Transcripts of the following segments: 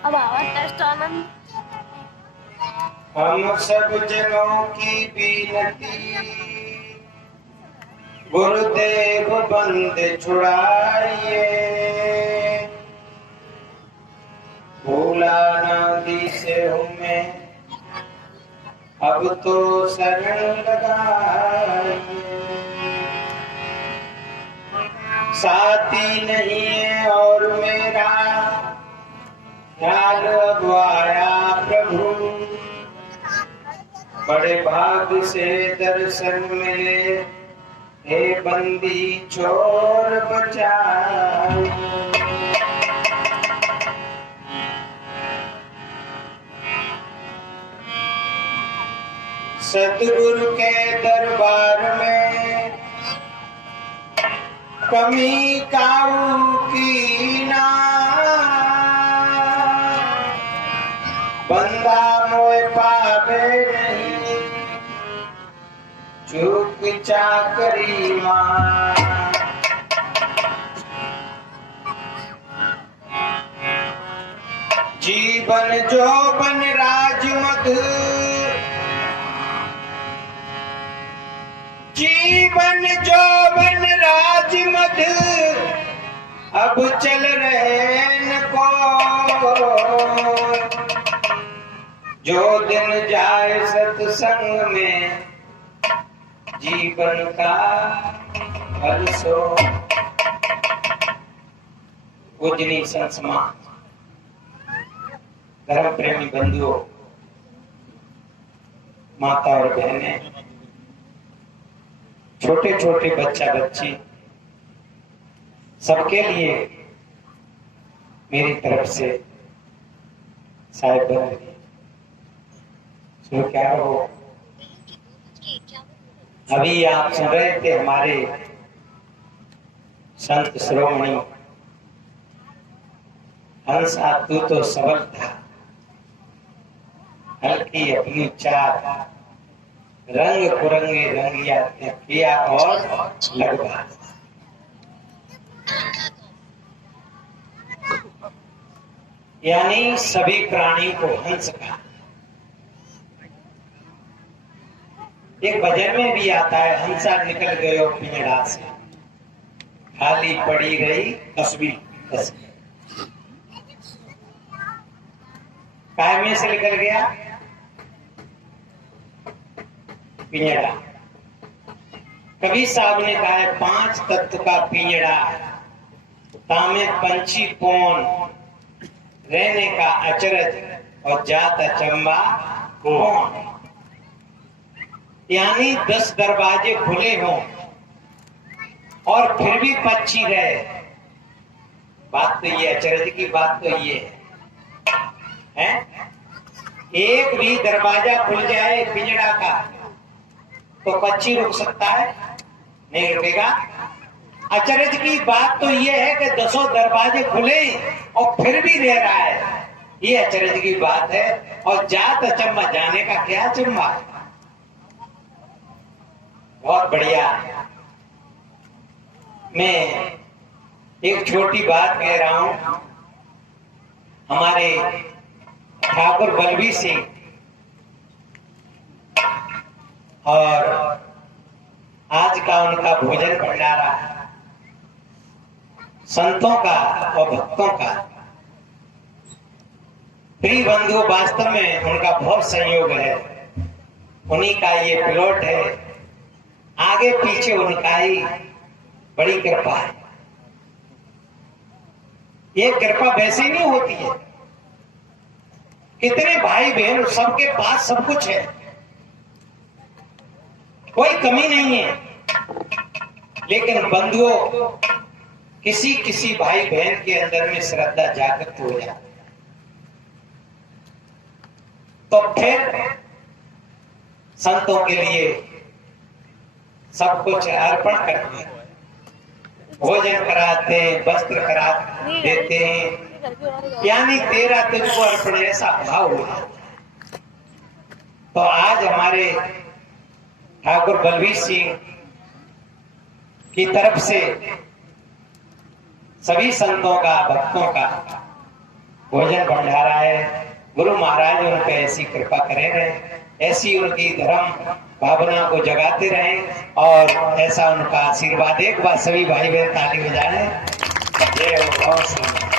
अब आवाज टेस्ट आनंद। हम सब जनों की बीनती, गुरुदेव बंद छुड़ाइए, भूला नदी से हमें अब तो शरण लगाइए। साथी नहीं है और मेरा ख्याल अब आया प्रभु, बड़े भाग से दर्शन मिले, हे बंदी चोर बचाए। सतगुरु के दरबार में कमी काऊ की ना, बंदा मोए पावे नहीं, चूक चाकरी मां। जीवन जोबन राजमध, जीवन जोबन राजमध, अब चल रहे न को। जो दिन जाए सत्संग में, जीवन का फल सो। पूजनीय संत समाज, धर्म प्रेमी बंधुओं, माता और बहनें, छोटे छोटे बच्चा बच्ची, सबके लिए मेरी तरफ से साहिब बंद क्या हो। अभी आप सुन रहे थे हमारे संत श्रोमणी हंसा, तू तो सबल था, हल्की अपनी चार, रंग कुरंगे रंगिया किया और लगवा। यानी सभी प्राणी को हंस का। एक भजन में भी आता है, हंसा निकल गयो पिंजड़ा से, खाली पड़ी रही तस्वीर। काय में से निकल गया पिंजड़ा। कबीर साहब ने कहा है, 5 तत्व का पिंजड़ा, तामे पंछी कौन, रहने का अचरज और जात अचंबा कौन। यानी 10 दरवाजे खुले हों और फिर भी पक्षी रहे। बात तो ये अचरज की बात तो ये है, एक भी दरवाजा खुल जाए पिंजड़ा का तो पक्षी रुक सकता है? नहीं रुकेगा। अचरज की बात तो ये है कि 10 दरवाजे खुले और फिर भी रह रहा है, ये अचरज की बात है। और जात अचंबा, जाने का क्या अचंबा। बहुत बढ़िया। मैं एक छोटी बात कह रहा हूं। हमारे ठाकुर बलबीर सिंह और आज का उनका भोजन भंडारा संतों का और भक्तों का, प्रिय बंधु, वास्तव में उनका बहुत संयोग है। उन्हीं का ये प्लॉट है, आगे पीछे उनका ही बड़ी कृपा है। ये कृपा वैसे नहीं होती है। कितने भाई बहन, सबके पास सब कुछ है, कोई कमी नहीं है, लेकिन बंधुओं, किसी किसी भाई बहन के अंदर में श्रद्धा जागृत हो जाती, तो फिर संतों के लिए सब कुछ अर्पण करते हैं, भोजन कराते हैं, वस्त्र करा देते हैं, यानी तेरा तुझको अर्पण, ऐसा भाव हो जाता है। तो आज हमारे ठाकुर बलबीर सिंह की तरफ से सभी संतों का, भक्तों का भोजन भंडारा है। गुरु महाराज उन पे ऐसी कृपा करे रहे, ऐसी उनकी धर्म भावना को जगाते रहें और ऐसा उनका आशीर्वाद। एक बार सभी भाई बहन ताली बजाएं।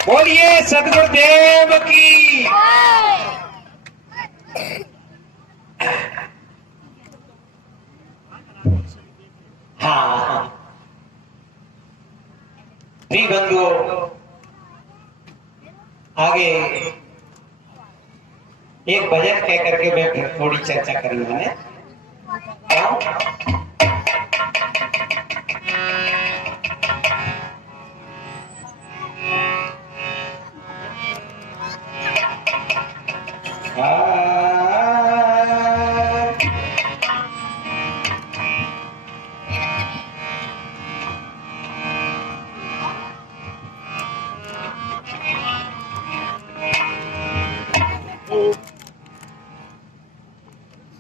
बोलिए सदगुरुदेव की। हाँ प्रिय बंधुओं, आगे एक भजन कह करके मैं फिर थोड़ी चर्चा करूंगा। मैं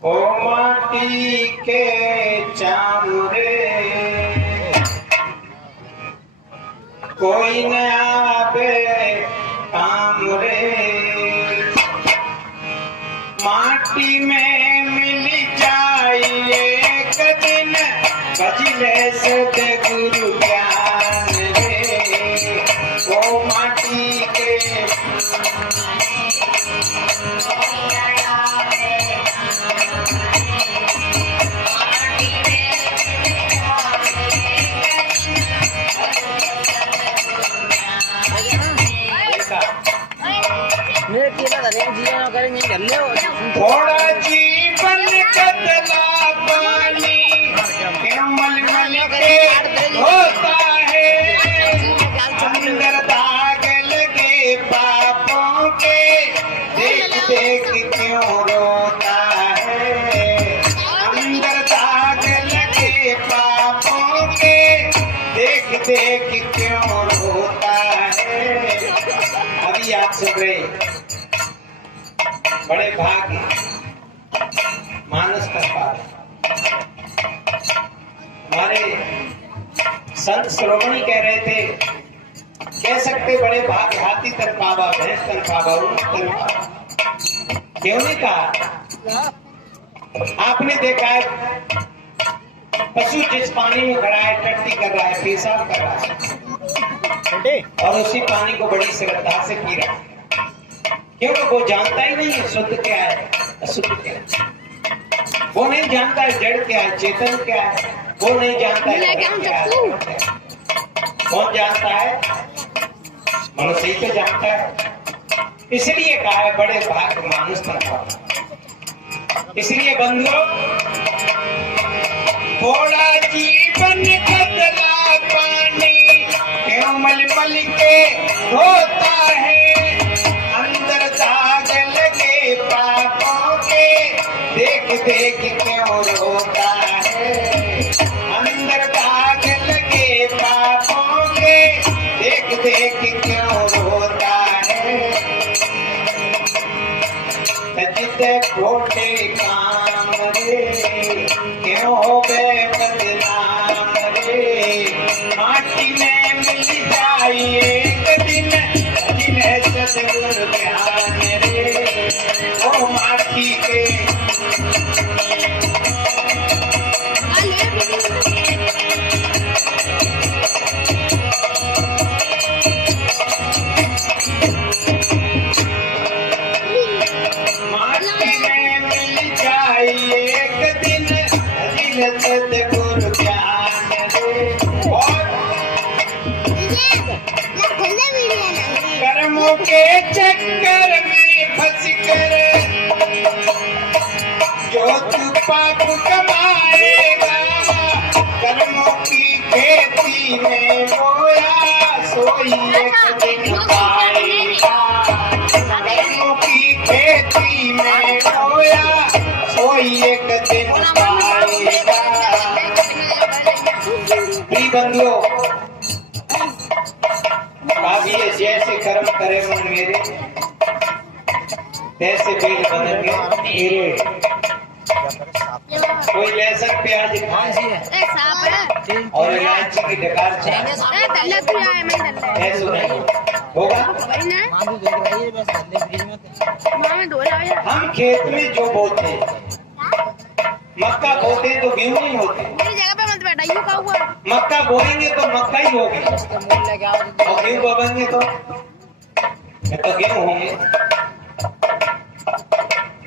ओ माटी के चामुरे कोई न आवे काम रे, माटी में मिल जाइए एक दिन बजले सतगुरु ज्ञान रे। ओ माटी के थोड़ा जीवन कतला पानी क्यों मलमल के होता है, अंदर दाग लगे पापों के देख देख क्यों रोता है, अंदर दाग लगे पापों के देख देख क्यों रोता है। अभी आप सुन रहे बड़े भाग्य मानस का पार। हमारे संत श्रोमणी कह रहे थे, कह सकते बड़े भाग्य हाथी तर पावा भैंस तर पावा ऊंट तर पावा। क्यों नहीं कहा? आपने देखा है पशु जिस पानी में खड़ा है टट्टी कर रहा है, पेशाब कर रहा है और उसी पानी को बड़ी श्रद्धा से पी रहा है, क्योंकि वो जानता ही नहीं है शुद्ध क्या है अशुद्ध क्या है। वो नहीं जानता है जड़ क्या है चेतन क्या है, वो नहीं जानता है क्या है। कौन जानता है? मनुष्य ही तो जानता है। इसलिए कहा है बड़े भाग्य मानुष का। इसलिए बंधुओं, थोड़ा जीवन कतला पानी क्यों मलमल के होता है, अंदर दाग लगे पापों के देख देख क्यों रोता है, अंदर दाग लगे पापों के देख देख क्यों रोता है। सजते खोटे काम रे क्यों हो गए बदनाम रे, माटी में मिल जाइए एक दिन जिन्हें सतगुरु ज्ञान रे। ओ माटी के माटी में मिल जाइए एक दिन जिन्हें सतगुरु ज्ञान रे। और कर्मों के चक्कर में फंस कर जो तू पाप कमाएगा, कर्मों की खेती में बोया सोई एक दिन पाएगा, कर्मों की खेती में बोया सोई एक दिन पाएगा। प्रिय बंधुओं, ये जैसे कर्म करे मन मेरे तैसे बेल बनेंगे मेरे। कोई लहसुन प्याज खाए और इलायची की डकार चाहे ऐसा नहीं। होगा। हम खेत में जो बोते मक्का बोते तो गेहूं नहीं होते। मेरी जगह पे मत बैठा, यूं का हुआ। मक्का बोएंगे तो मक्का ही होगी और गेहूं बोएंगे तो गेहूं होंगे।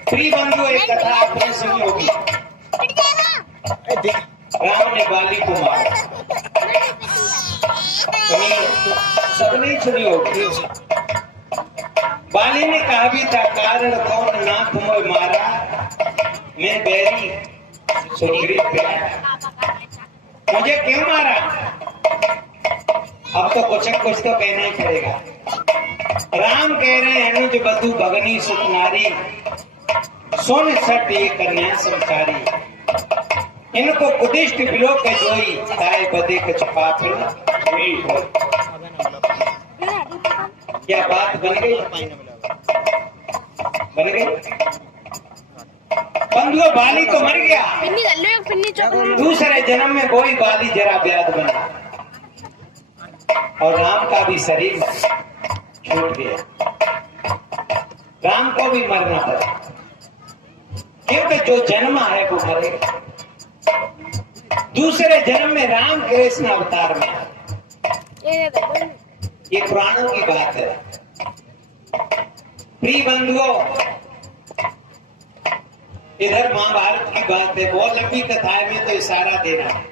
प्रिय बंधु, एक कथा आपने सुनी होगी। राम ने बाली को मारा। सबने सुनी होगी। बाली ने कहा भी था, कारण कौन नाथ मोय मारा, मैं बैरी सुग्रीव प्यारा। मुझे क्यों मारा? अब तो कुछ तो कहना ही पड़ेगा। राम कह रहे हैं, अनुज बधु भगनी सुख नारी, सोन सट ये कन्या संसारी। इनको कुदिष्ट बिलो के जोई, ताए बदे कछ पाप हुई हो। क्या बात बन गई? बन गई। बंधुओं, बाली तो मर गया, दूसरे जन्म में वही बाली जरा ब्याद बना और राम का भी शरीर छूट गया। राम को भी मरना पड़ा, क्योंकि जो जन्म है वो मरेगा। दूसरे जन्म में राम कृष्ण अवतार में, ये पुराणों की बात है। प्रिय बंधुओं, इधर महाभारत की बात है। बहुत लंबी कथाएं में तो इशारा देना है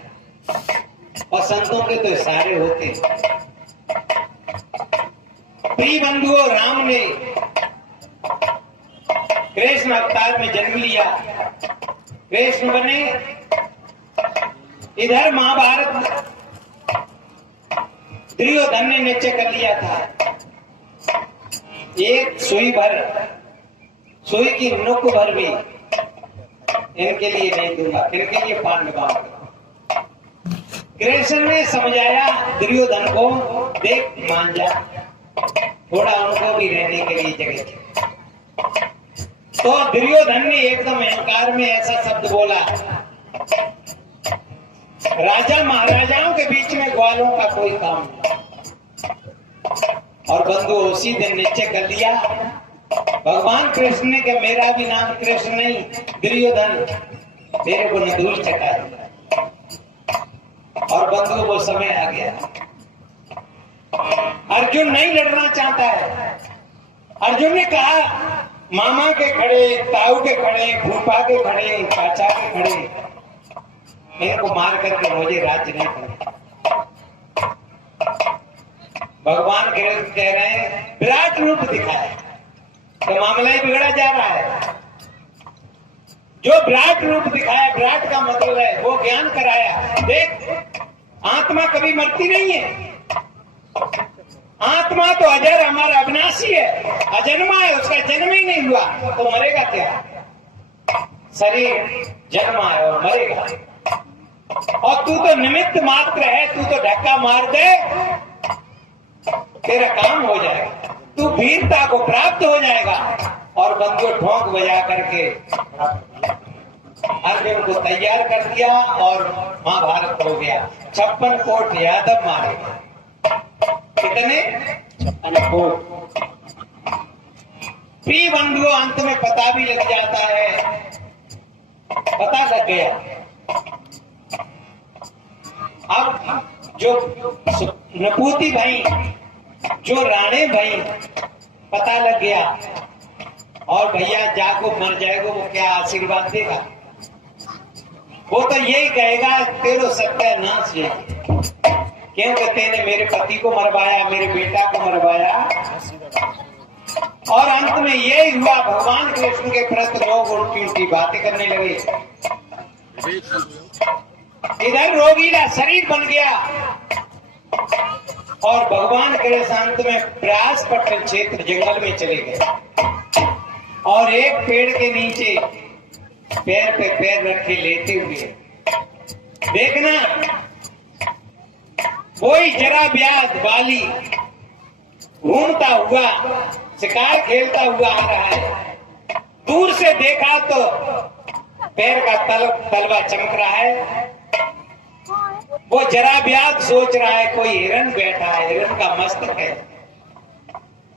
और संतों के तो इशारे होते हैं। प्रिय बंधुओं, राम ने कृष्ण अवतार में जन्म लिया, कृष्ण बने। इधर महाभारत दुर्योधन ने निश्चय कर लिया था, एक सुई भर, सुई की नुक भर भी इनके लिए नहीं दूंगा, इनके लिए पांडवों। कृष्ण ने समझाया दुर्योधन को, देख मान जा, थोड़ा उनको भी रहने के लिए जगह। तो दुर्योधन ने एकदम अहंकार में ऐसा शब्द बोला, राजा महाराजाओं के बीच में ग्वालों का कोई काम नहीं। और बंधु उसी दिन निश्चय कर लिया, भगवान कृष्ण ने कि मेरा भी नाम कृष्ण नहीं दुर्योधन, मेरे को नधूल चटा। और बंधु वो समय आ गया, अर्जुन नहीं लड़ना चाहता है। अर्जुन ने कहा, मामा के खड़े, ताऊ के खड़े, फूफा के खड़े, चाचा के खड़े, इनको मार करके मुझे राज्य नहीं करना। भगवान कृष्ण कह रहे हैं, विराट रूप दिखाए तो मामला ही बिगड़ा जा रहा है। जो विराट रूप दिखाया, विराट का मतलब है वो ज्ञान कराया। देख, आत्मा कभी मरती नहीं है, आत्मा तो अजर, हमारा अविनाशी है, अजन्मा है, उसका जन्म ही नहीं हुआ तो मरेगा क्या? शरीर जन्मा है और मरेगा। और तू तो निमित्त मात्र है, तू तो धक्का मार दे, तेरा काम हो जाएगा, तू वीरता को प्राप्त हो जाएगा। और बंधु ठोंक बजा करके अर्जुन को तैयार कर दिया और महाभारत हो गया। 56 कोट यादव मारे। कितने? 56 कोट। प्रिय बंधुओं, अंत में पता भी लग जाता है, पता लग गया। अब जो नपूती भाई, जो राणे भाई, पता लग गया और भैया जाको मर जाएगा, वो क्या आशीर्वाद देगा? वो तो यही कहेगा, तेरो सत्यानाश है, क्योंकि तेने मेरे पति को मरवाया, मेरे बेटा को मरवाया। और अंत में यही हुआ, भगवान कृष्ण के प्रति लोग उल्टी उल्टी बातें करने लगे। इधर रोगीला शरीर बन गया और भगवान कृष्ण अंत में प्रयासपट्टन क्षेत्र जंगल में चले गए और एक पेड़ के नीचे पैर पे पैर रखे लेटे हुए। देखना, कोई जरा ब्याज बाली घूमता हुआ, शिकार खेलता हुआ आ रहा है। दूर से देखा तो पैर का तलवा चमक रहा है। वो जरा ब्याज सोच रहा है कोई हिरन बैठा है, हिरन का मस्तक है।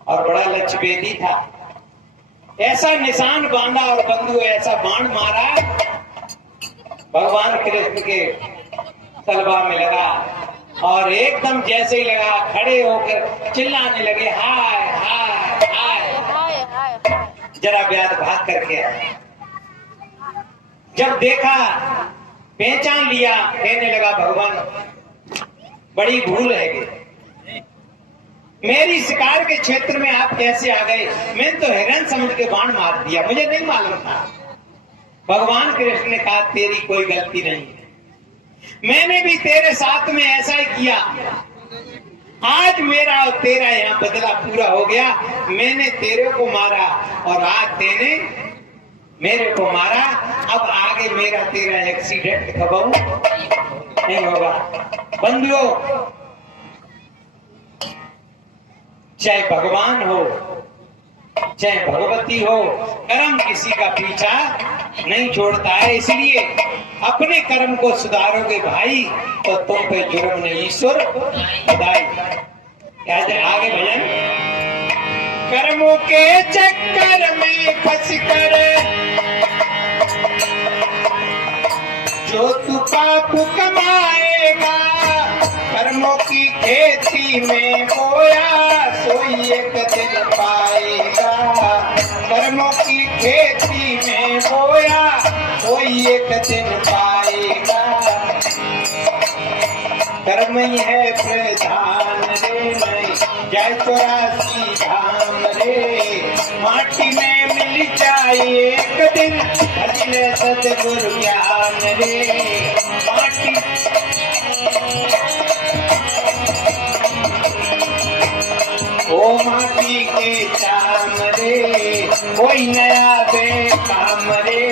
और बड़ा लक्ष्यभेदी था। ऐसा निशान बांधा और बंधु ऐसा बाण मारा, भगवान कृष्ण के तलवा में लगा और एकदम जैसे ही लगा खड़े होकर चिल्लाने लगे, हाय हाय हाय। हाय हाय। जरा व्याध भाग करके आया। जब देखा, पहचान लिया, कहने लगा, भगवान बड़ी भूल है कि मेरी शिकार के क्षेत्र में आप कैसे आ गए? मैंने तो हिरण समझ के बाण मार दिया, मुझे नहीं मालूम था। भगवान कृष्ण ने कहा, तेरी कोई गलती नहीं है, मैंने भी तेरे साथ में ऐसा ही किया। आज मेरा और तेरा यहाँ बदला पूरा हो गया। मैंने तेरे को मारा और आज तेने मेरे को मारा। अब आगे मेरा तेरा एक्सीडेंट कबहू नहीं होगा। बंधुओं, चाहे भगवान हो चाहे भगवती हो, कर्म किसी का पीछा नहीं छोड़ता है। इसलिए अपने कर्म को सुधारोगे भाई तो तुम पे जुर्म नहीं, ईश्वर बधाई। आगे भजन। कर्मों के चक्कर में फंस कर जो तू पाप कमाएगा, कर्मों की खेती में बोया सोई एक दिन पाएगा। कर्मों की खेती में बोया सोई एक दिन पाएगा। कर्म ही है प्रधान रे, नहीं जय 84 धाम रे। माटी में मिल जाए एक दिन भजले सतगुरु ज्ञान रे। माटी ओ माटी के चाम रे, कोई नया दे काम रे।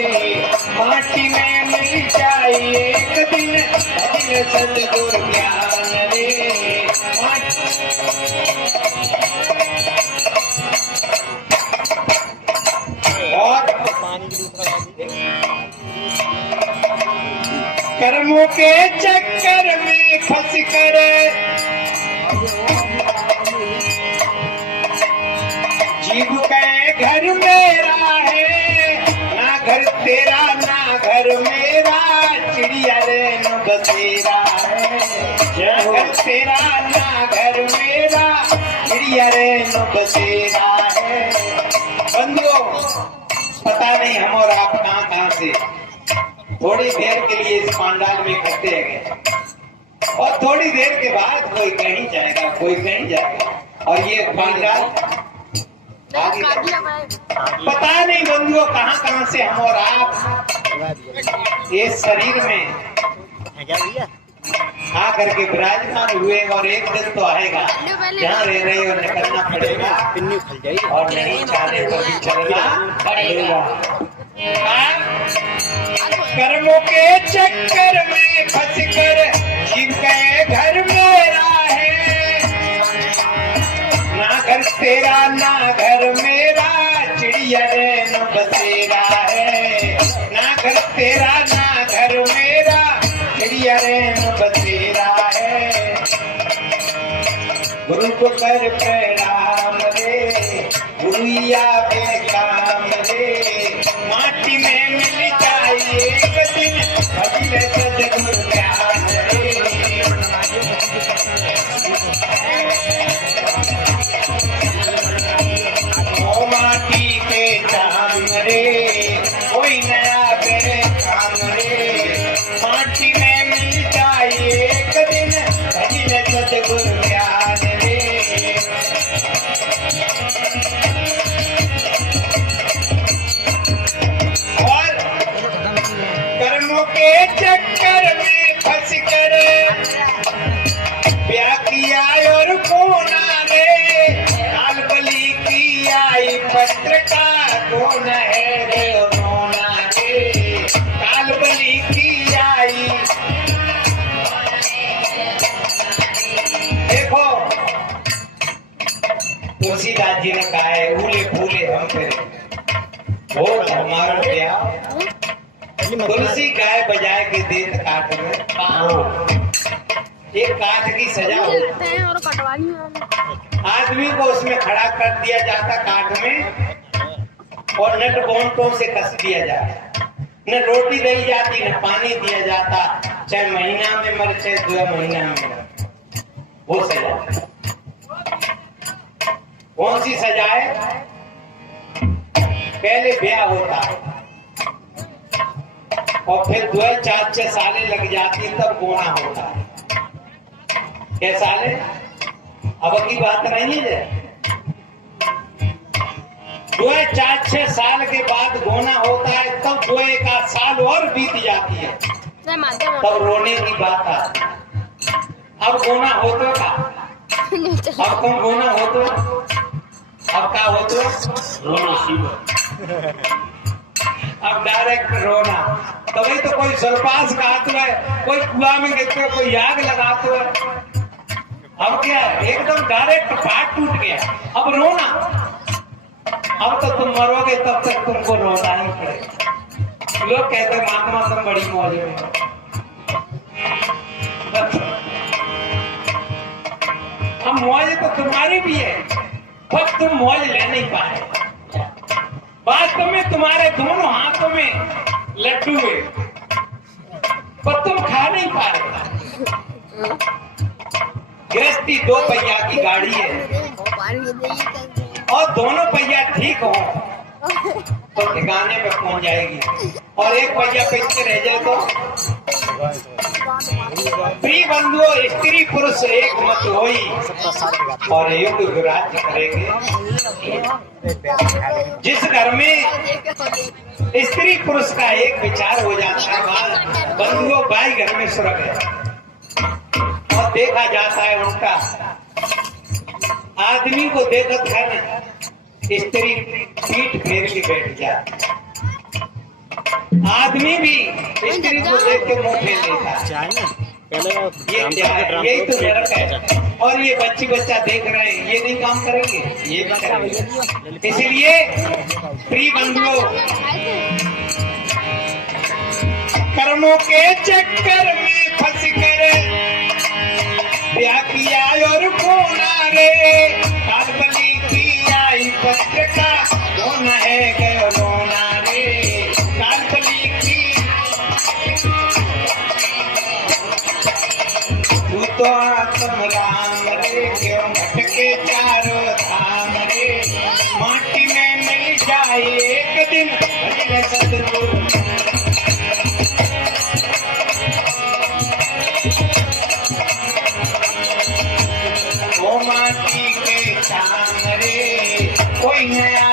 माटी में मिल जाए एक दिन भजले सतगुरु ज्ञान रे। और कर्मों के चक्कर में फंस कर जीव के घर मेरा है, ना घर तेरा ना घर मेरा। चिड़िया रे न बसेरा है, ना घर तेरा ना घर मेरा। चिड़िया रे न बसेरा है। बंधुओं, पता नहीं हम और आप कहाँ कहाँ से थोड़ी देर के लिए इस पांडाल में इकट्ठे गए और थोड़ी देर के बाद कोई कहीं जाएगा, कोई कहीं जाएगा और ये पांडाल आगे पता नहीं बंधुओं कहाँ कहाँ से हम और आप इस शरीर में आ करके विराजमान हुए और एक दिन तो आएगा जहाँ रह रहे हो निकलना पड़ेगा और नहीं चाहे तो भी चलना पड़ेगा। कर्मों के चक्कर में फंस कर जीव के घर मेरा है, ना घर तेरा ना घर मेरा। चिड़िया रे न बसेरा है, ना घर तेरा ना घर मेरा। चिड़िया रे न बसेरा है। गुरु को कर प्रणाम रे, गुरुया बेकाम रे। माटी में मिल जाए एक दिन भजले सतगुरु ज्ञान रे। ओ माटी के चाम रे, कोई नया बेकाम रे। माटी में मिल जाए एक दिन भजले सतगुरु ज्ञान रे। और कर्मों के चक्कर में फंस कर ब्याह किया और पूना रे। काल बलि की आई पत्र का कौन है रे रोना रे। काल बलि की आई। देखो तुलसीदास जी ने कहा है, उले फूले हम पे हो हमारा ब्याह। तुलसी गाय बजाए के देत काट में एक काट की सजा होती है और कटवानी आदमी को उसमें खड़ा कर दिया जाता काठ में और नट बोनटों से कस दिया जाता। न रोटी दी जाती न पानी दिया जाता, चाहे महीना में मर चाहे 2 महीना में मर। वो सजा कौन सी सजा है? पहले ब्याह होता है और फिर 2-4-6 सालें लग जाती तब गोना होता है। क्या साले? अब की बात नहीं है। 2-4-6 साल के बाद गोना होता है, तब 2-1 साल और बीत जाती है, तब रोने की बात आती है। अब गोना होतो का? अब तुम गोना होतो? अब क्या होतो? रोना। अब डायरेक्ट रोना। तभी तो कोई सरपास खाते है, कोई कुआं में गिरते है, कोई आग लगाते है। अब क्या एकदम डायरेक्ट फाट टूट गया। अब रोना। अब तो तुम मरोगे तब तक तुमको रोना ही पड़ेगा। लोग कहते हैं महात्मा तुम बड़ी मौज में हो। अब मौज तो तुम्हारी भी है, बस तुम मौज ले नहीं पाए। वास्तव में तुम्हारे दोनों हाथों में लड्डू है, पर तुम खा नहीं पा रहे। गृहस्थी 2 पहिया की गाड़ी है और दोनों पहिया ठीक हो तो ठिकाने पे पहुंच जाएगी, और एक पहिया पीछे रह जाए तो प्रिय बंधुओं, स्त्री पुरुष एक मत होई और युग विराज करेंगे। जिस घर में स्त्री पुरुष का एक विचार हो जाता है बंधुओं, भाई घर में स्वर्ग है। और देखा जाता है उनका आदमी को देखत है ना, स्त्री पीठ फेर के बैठ जाती। आदमी भी स्त्री को देख के मुंह फेर लेता है। यही तो नरक है। और ये बच्ची बच्चा देख रहे हैं, ये नहीं काम करेंगे, ये भी करेंगे। इसलिए प्रिय बंधुओं, कर्मों के चक्कर में फंस कर ब्याह किया और कोना रे, कालबली की आई पत्रिका रोना है गयो रोना रे, कालबली की तू तो आत्म राम रे, क्यों भटके चारों धाम रे, माटी में मिल जाए एक दिन भजन सतगुरु। माटी के चांद रे कोई नया